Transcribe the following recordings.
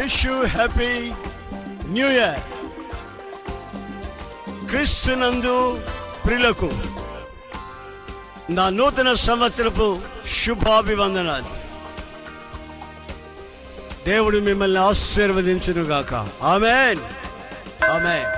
Wish you happy new year. క్రీస్తునందు ప్రియులకు నా నూతన సంవత్సరపు శుభాభివందనాలు. దేవుడు మిమ్మల్ని ఆశీర్వదించును గాక. ఆమేన్, ఆమేన్.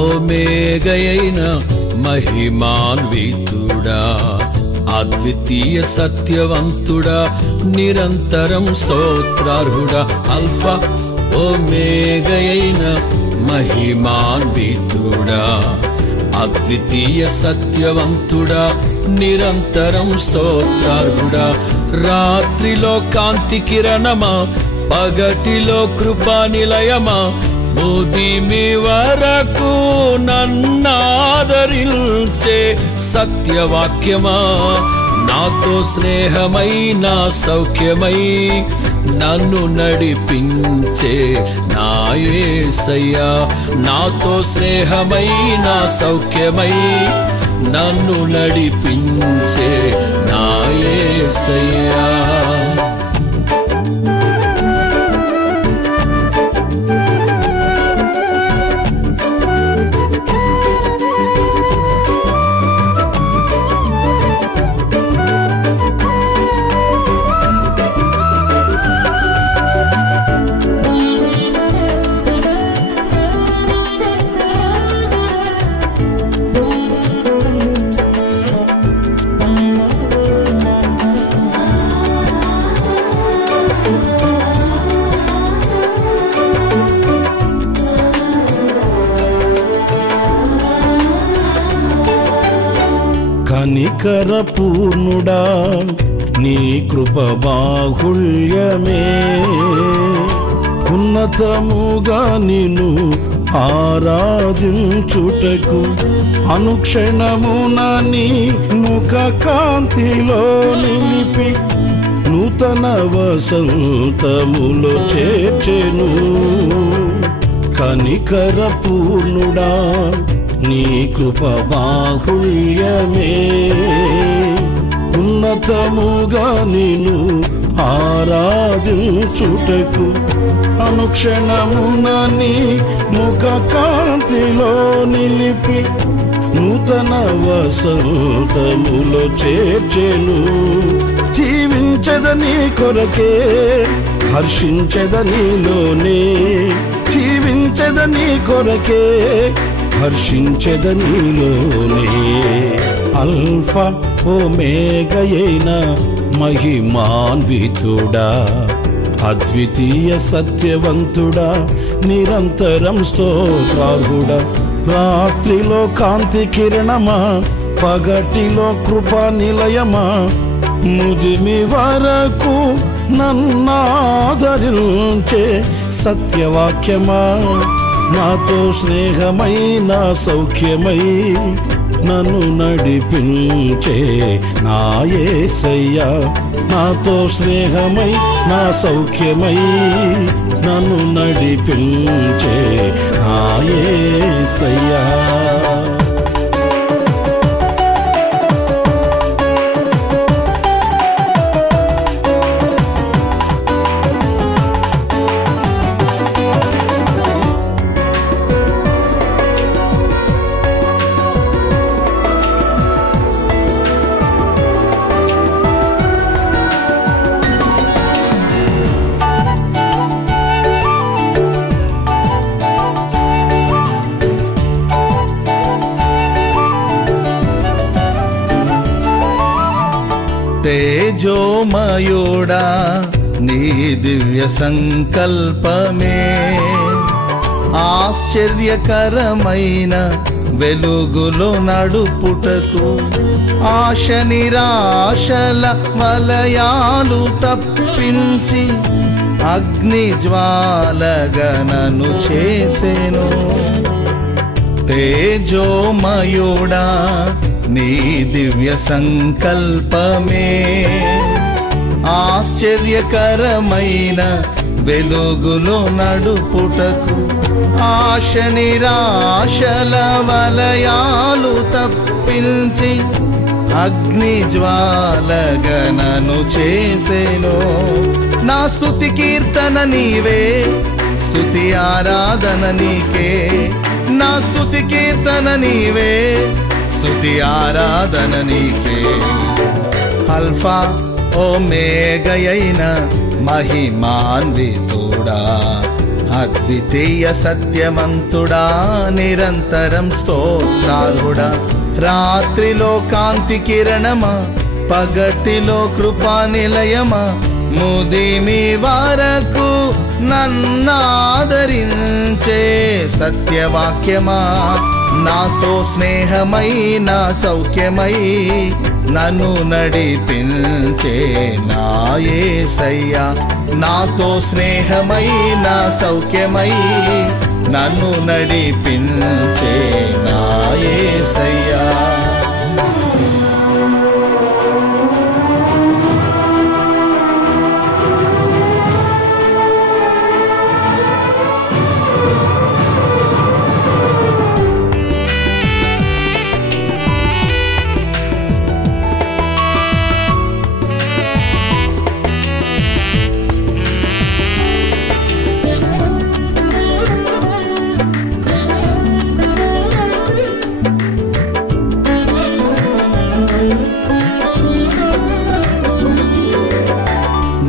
ఓమేగయైన మహిమాన్వితుడా, అద్వితీయ సత్యవంతుడా, నిరంతరం స్తోత్రార్హుడా. అల్ఫా ఓమేగయైన మహిమాన్వితుడా, అద్వితీయ సత్యవంతుడా, నిరంతరం స్తోత్రార్హుడా. రాత్రిలో కాంతి కిరణమా, పగటిలో కృపా నిలయమా, ఉదిమి వరకు నన్నాదరించే సత్యవాక్యమా, నాతో స్నేహమై నా సౌఖ్యమై నన్ను నడిపించే నా యేసయ్యా. నాతో స్నేహమై నా సౌఖ్యమై నన్ను నడిపించే నా యేసయ్యా. కనికర పూర్ణుడా, నీ కృప బాహుళ్యమే, ఉన్నతముగా నిన్ను ఆరాధించుటకు అనుక్షణమున నీ ముఖ కాంతిలో నిలిపి నూతన వసంతములో చేర్చెను. కనికర పూర్ణుడా, నీ కృప బాహుళ్యమే, ఉన్నతముగా నిన్ను ఆరాధించుటకు అనుక్షణమున నీ ముఖ కాంతిలో నిలిపి నూతన వసంతములో చేర్చెను. జీవించదని కొరకే హర్షించదనిలోనే, జీవించదని కొరకే హర్షించదనిలోనే. అల్ఫా ఓమేగయైన మహిమాన్వితుడా, అద్వితీయ సత్యవంతుడా, నిరంతరం స్తోత్రార్హుడా. రాత్రిలో కాంతి కిరణమా, పగటిలో కృపా నిలయమా, ముదిమి వరకు నన్నాదరించే సత్యవాక్యమా, నాతో స్నేహమై నా సౌఖ్యమై నన్ను నడిపించే నా యేసయ్యా. నాతో స్నేహమై నా సౌఖ్యమై నన్ను నడిపించే నా యేసయ్యా. తేజోమయుడా, నీ దివ్య సంకల్పమే ఆశ్చర్యకరమైన వెలుగులో నడుపుటకు ఆశ నిరాశల వలయాలు తప్పించి అగ్ని జ్వాలగా నన్ను చేసెను. తేజోమయుడా నీ దివ్య సంకల్పమే ఆశ్చర్యకరమైన వెలుగులో నడుపుటకు ఆశ నిరాశల వలయాలు తప్పించి అగ్ని జ్వాలగా నన్ను చేసెను. నా స్తుతి కీర్తన నీవే, స్తుతి ఆరాధన నీకే. నా స్తుతి కీర్తన నీవే, స్తుతి ఆరాధన నీకే. అల్ఫా ఓమేగయైన మహిమాన్వితుడా, అద్వితీయ సత్యవంతుడా, నిరంతరం స్తోత్రార్హుడా. రాత్రిలో కాంతి కిరణమా, పగటిలో కృపా నిలయమా, ముదిమి వరకు నన్నాదరించే సత్యవాక్యమా, నాతో స్నేహమై నా సౌఖ్యమై నన్ను నడిపించే నా యేసయ్యా. నాతో స్నేహమై నా సౌఖ్యమై నన్ను నడిపించే నా యేసయ్యా.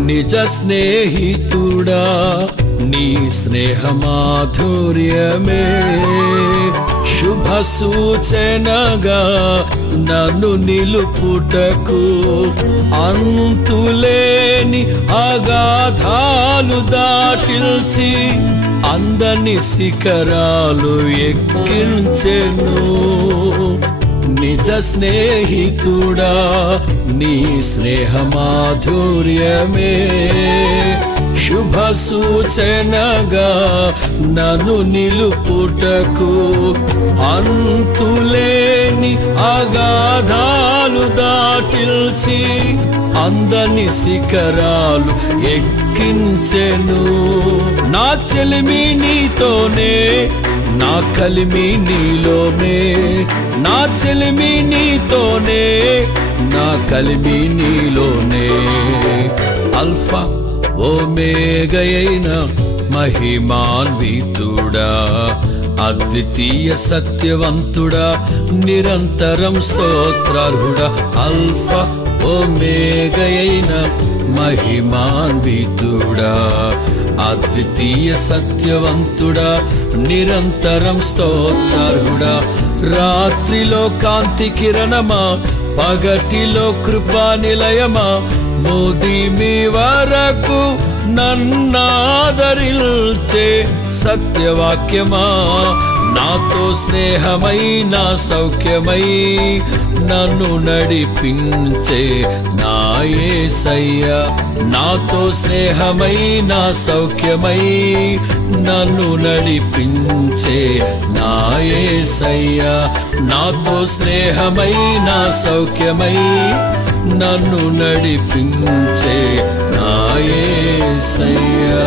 నిజ స్నేహితుడా నీ స్నేహ మాధుర్యమే శుభ సూచనగా నన్ను నిలుపుటకు అంతులేని అగాధాలు దాటిల్చి అందని శిఖరాలు ఎక్కించెను. నిజ స్నేహితుడా నీ స్నేహ మాధుర్యమే శుభ సూచనగా నన్ను నిలుపుటకు అంతులేని అగాధాలు దాటిల్చి అందని శిఖరాలు ఎక్కించెను. నా చెలిమి నీతోనే, నా కలిమి నీలోనే. నా చెలిమి నీతోనే, నా కలిమి నీలోనే. అల్ఫా ఓమేగయైన మహిమాన్వితుడా, అద్వితీయ సత్యవంతుడా, నిరంతరం స్తోత్రార్హుడా. అల్ఫా ఓమేగయైన మహిమాన్వితుడా, అద్వితీయ సత్యవంతుడా, నిరంతరం స్తోత్రార్హుడా. రాత్రిలో కాంతి కిరణమా, పగటిలో కృపా నిలయమా, ముదిమి వరకు నన్నాదరించే సత్యవాక్యమా, నాతో స్నేహమై నా సౌఖ్యమై నన్ను నడిపించే నా యేసయ్యా. నాతో స్నేహమై నా సౌఖ్యమై నన్ను నడిపించే నా యేసయ్యా. నాతో స్నేహమై నా సౌఖ్యమై నన్ను నడిపించే నా యేసయ్యా.